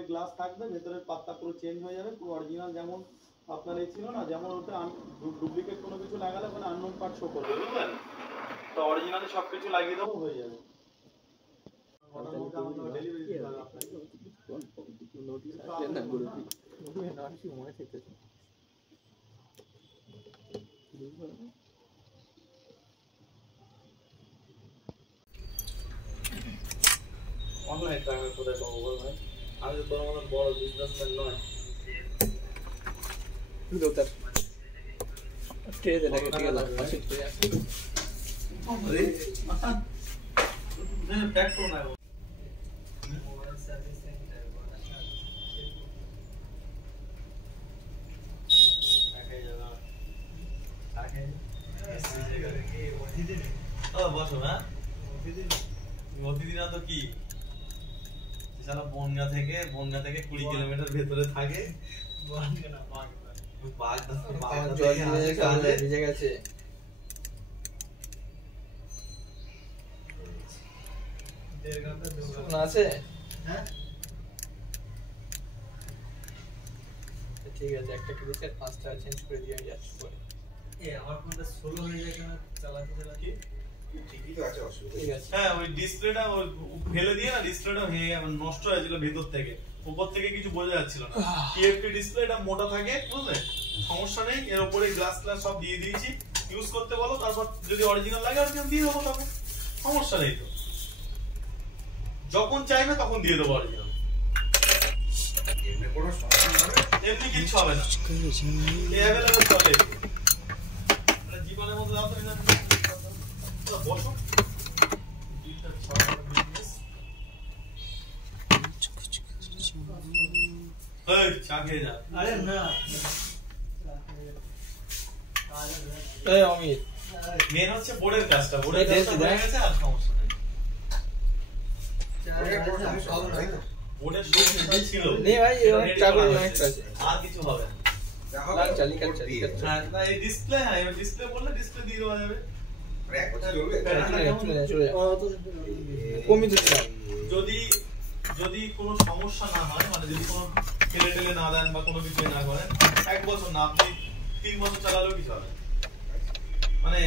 উপরে গ্লাস থাকবে, ভেতরের পাতটা পুরো চেঞ্জ হয়ে যাবে, পুরো অরিজিনাল যেমন আপনার এই ছিল না, যেমন ওটা ডুপ্লিকেট কোনো কিছু লাগালে ওখানে আননোন পার্ট শো করবে, বুঝলেন? তো অরিজিনালি সব কিছু লাগিয়ে দেবো, হয়ে যাবে। অনলাইন টাকা কোথায় পাবো বল ভাই? আমি তো তোর মতন বড় বিজনেসম্যান নয়। দোতার ট্রেতে লাগে ঠিক আছে, পাশে ট্রে আছে। আরে না প্যাক করো না। মোবাইল সার্ভিস সেন্টার বানাসা দেখাই যাবে আগে এসে জায়গায় কি ওঠি দিন। ও বসো না ওঠি দিন না তো কি সারা বনগা থেকে 20 কিলোমিটার ভেতরে থাকে। বনগা না বাগ জল ভিজে গেছে। আছে হ্যাঁ ঠিক আছে, একটা ক্রিকেট 5টা চেঞ্জ করে দিয়ে আমি যাচ্ছি পরে। আমার ফোনটা স্লো হয়ে যায় কেন চালাতে ঠিকই তো আছে, অসুবিধা ঠিক আছে। হ্যাঁ ওই ডিসপ্লেটা ফেলে দিয়ে না, ডিসপ্লেটা ভেঙে নষ্ট হয়েছিল ভেতর থেকে, উপর থেকে কিছু বোঝা যাচ্ছিল না। টিএফটি ডিসপ্লেটা মোটা থাকে, বুঝলে? সমস্যা নেই, এর উপরে গ্লাস সব দিয়ে দিয়েছি, ইউজ করতে বলো, তারপর যদি অরিজিনাল লাগে অরিজিনাল দিয়ে দেবো, তখন সমস্যা নেই তো, যখন চাইবে তখন দিয়ে দেবো অরিজিনাল, এমনি কোনো সমস্যা হবে না। এমনি কিছু হবে না, অ্যাভেলেবল চলে। জীবনের মতো দাও তো না, বসো চা খেয়ে যা। আরে না এই অমিত মেন হচ্ছে বোর্ডের কাজটা, বোর্ডের কাজটা হয়ে গেছে, আর সমস্যা নেই। কোনো সমস্যা হবে না, তাই তো? বোর্ডের সমস্যা ছিল নে ভাই, এই চাকরি অনেক আছে, আর কিছু হবে না। যা হবে, লাল চালি কাট বোর্ড চালি দিয়ে। হ্যাঁ না এই ডিসপ্লে, হ্যাঁ এবার ডিসপ্লে বললে ডিসপ্লে দিয়ে দেওয়া যাবে। আরে এক বছর চলবে? চলে যা কমই দিচ্ছি। যদি কোনো সমস্যা না হয়, মানে যদি কোনো ফেলে টেলে না দেন বা কোনো কিছু না করেন, 1 বছর না আপনি 3 বছর চালালেও কিছু হবে না। মানে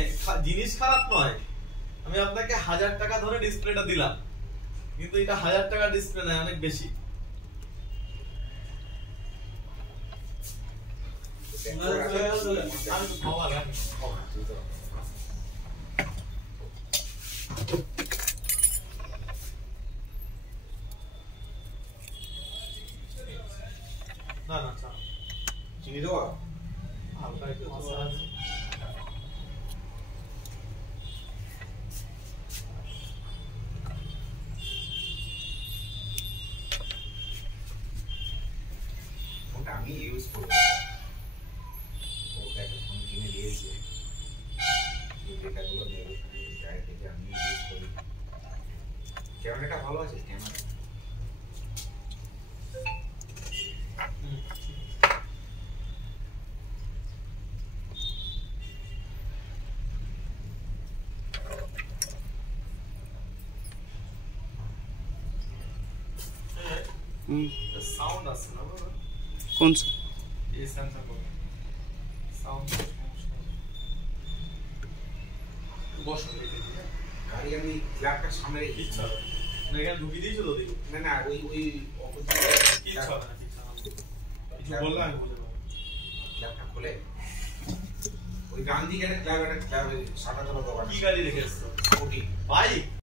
জিনিস খারাপ নয়, আমি আপনাকে 1000 টাকা ধরে ডিসপ্লেটা দিলাম, কিন্তু এটা 1000 টাকা ডিসপ্লে নয়, অনেক বেশি। আমি তো খাওয়া রাখি না না চা চিনি দেওয়া? হালকা একটু মশলা আছে। ওটা আমি ইউজ করবো, ওটা একটা ফোন কিনে দিয়েছে, ডেটাগুলো দেবে যায় থেকে আমি ইউজ করি। ক্যামেরাটা ভালো আছে, ক্যামেরা সাউন্ড আসছে না বাবা? কোন এই স্যামসাং কোন সাউন্ড সমস্যা? বসো গাড়ি আমি ক্লাবটার সামনে রেখেছি। কিচ্ছু হবে না, এখানে ঢুকিয়ে দিয়েছো তো দেখো। না না, ওই কিচ্ছু হবে না, কিচ্ছু হবে না। কিছু বললে আমি বলে দেবো। ক্লাবটা খুলে ওই গান্ধী গেটের ক্লাব, একটা ক্লাব সাদা তলা দোকান। কি গাড়ি রেখে এসছো? ওটি বাইক?